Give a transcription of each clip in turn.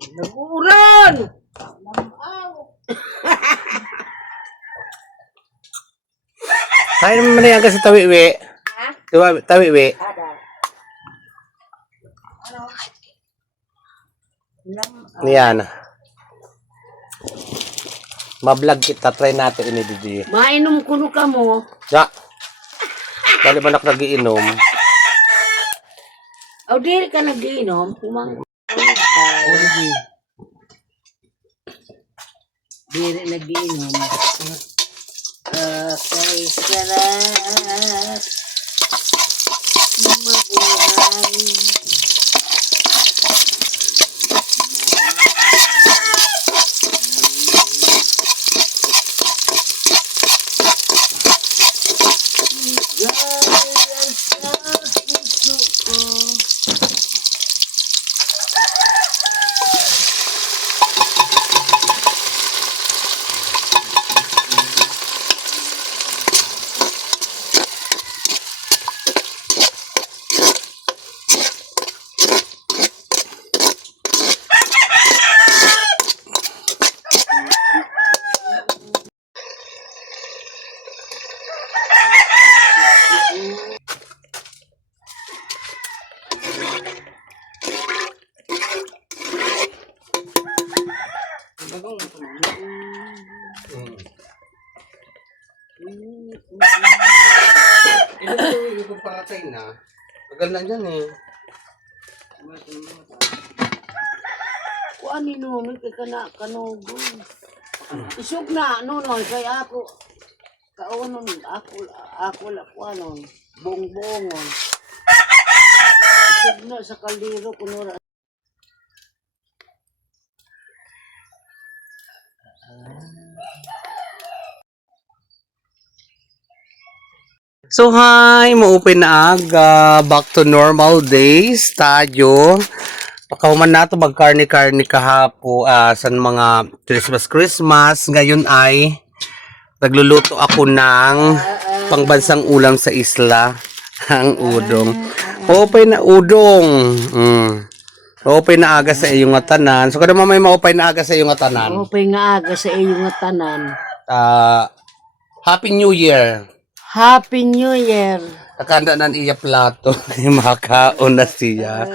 Naguran! Kaya naman na yan kasi tawi-wi. Diba, tawi-wi. Yan. Mablog kita. Try natin ini Didi. Mainom kuno ka mo. Ya. Bali ba nagiinom? O, diri ka nag-iinom. Diri nag-iinom. Okay, sarap. Mabuhay. Ito yung paratay na. Tagal na dyan eh. Kuan ni Nomi kay kana kanugon. Isog na nonoy kay ako. Kaunon ako la kuanon. Bong-bongon. Isog na sa kaldero kuno. So hi, ma-open na aga. Back to normal days tayo. Pakahuman na ito mag-karni-karni kahapo sa mga Christmas. Ngayon ay nagluluto ako ng pangbansang ulam sa isla. Ang udong. Open na udong. Open na aga sa iyong tanan. So kada mamay ma-open na aga sa iyong tanan. Open nga aga sa iyong tanan. Happy New Year. Happy New Year. Nakanda na iya plato. Makaon na siya.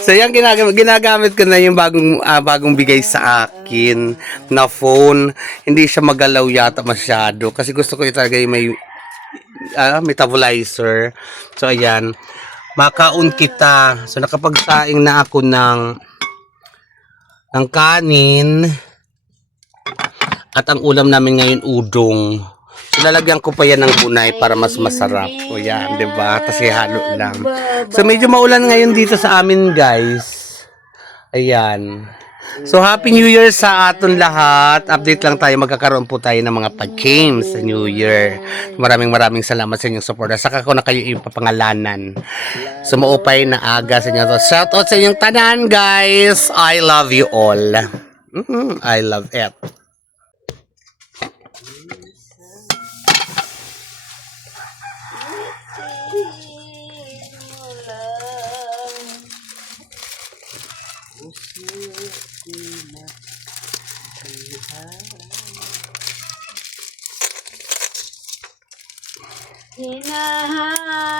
So yan ginagamit ko na yung bagong bigay sa akin na phone. Hindi siya magalaw yata masyado kasi gusto ko talaga yung may metabolizer. So ayan, makaon kita. So nakapagsaing na ako ng kanin at ang ulam namin ngayon udong. So lalagyan ko pa yan ng gunay para mas masarap. O yan, 'di ba? Kasi halo lang. So medyo maulan ngayon dito sa amin, guys. Ayan. So Happy New Year sa aton lahat. Update lang tayo, magkakaroon po tayo ng mga pag-games sa New Year. Maraming salamat sa inyong support. Saka ko na kayo ipapangalanan. So maupay na aga sa inyo to. Shout out sa inyong tanan, guys. I love you all. I love it. Hinahanap,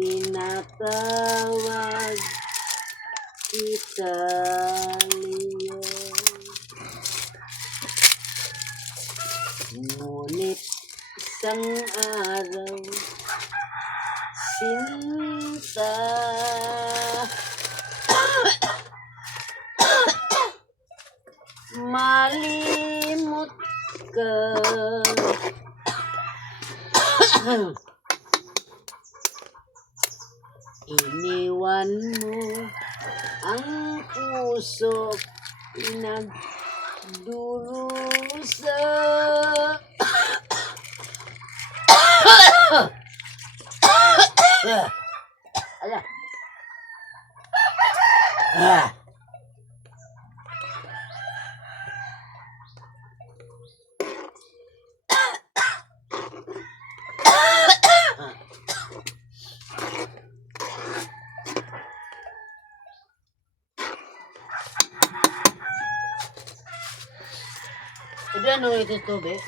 tinatawag kita liyon. Ngunit isang araw, sinta, malimot ka. Iniwan mo ang puso pinagdurusa. Ala. Pwede ano ito tubig?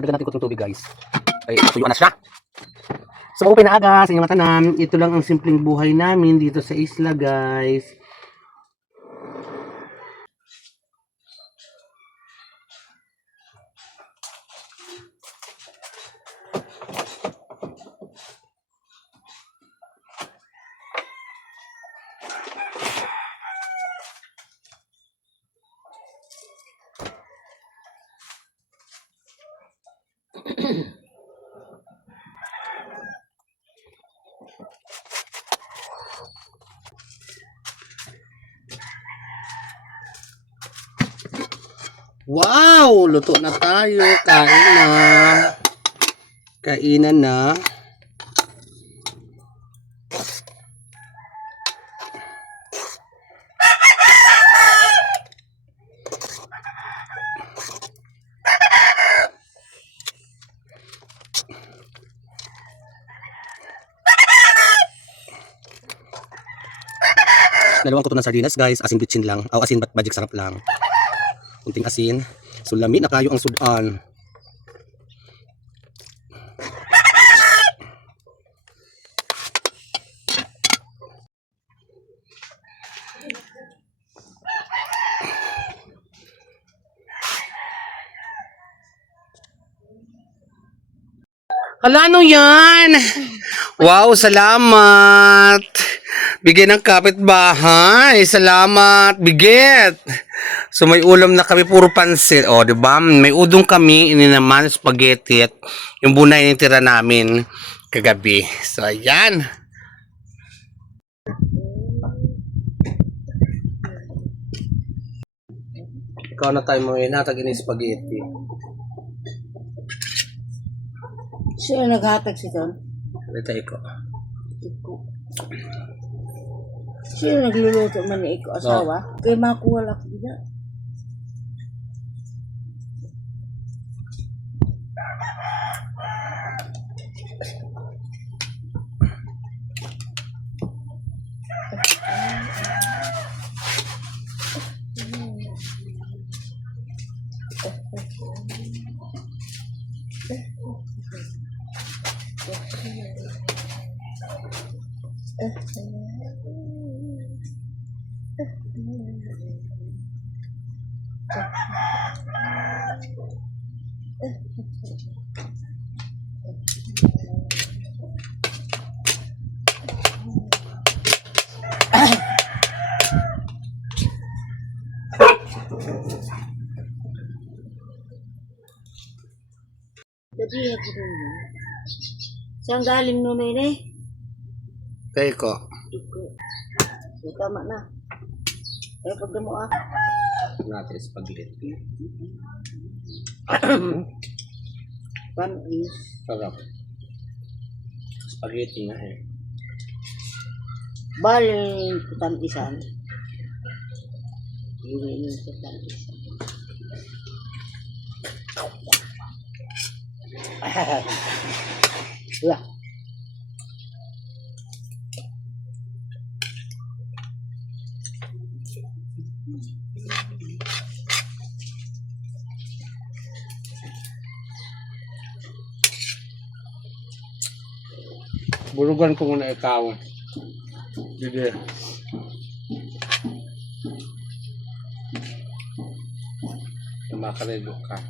Dagdagan natin ko itong tubig guys. Ay, tuyuan na siya. So, open na aga sa inyong mga tanan. Ito lang ang simpleng buhay namin dito sa isla guys. Wow! Luto na tayo. Kain na. Kainan na. Dalawang kuto ng sardinas guys. Asin bitchin lang. O asin badjik sarap lang. Kunting asin. Sulami na kayo ang sudan. Hala, ano yan? Wow, salamat. Bigyan ng kapitbahay. Salamat. Bigit. So may ulam na kami, puro pansit. O, di ba? May udong kami, ini naman spaghetti at yung bunay yung tira namin kagabi. So, ayan. Ikaw na tayo mga inatag ini spaghetti. Sino naghatag si Ton? Ito ko. Iko. Sino nagluluto man ni Iko asawa? Kay makuha lang kita. Dati ako rin. Saan galing no may ne? Ito ko. Iko. So, tama na. Eh, pag mo ah. Natin spaghetti. Pan is. Sarap. Spaghetti nga eh. Baling putan isan. Ini putan isan. Lah. Bulugan ko muna ikaw. Sige. Makarego ka.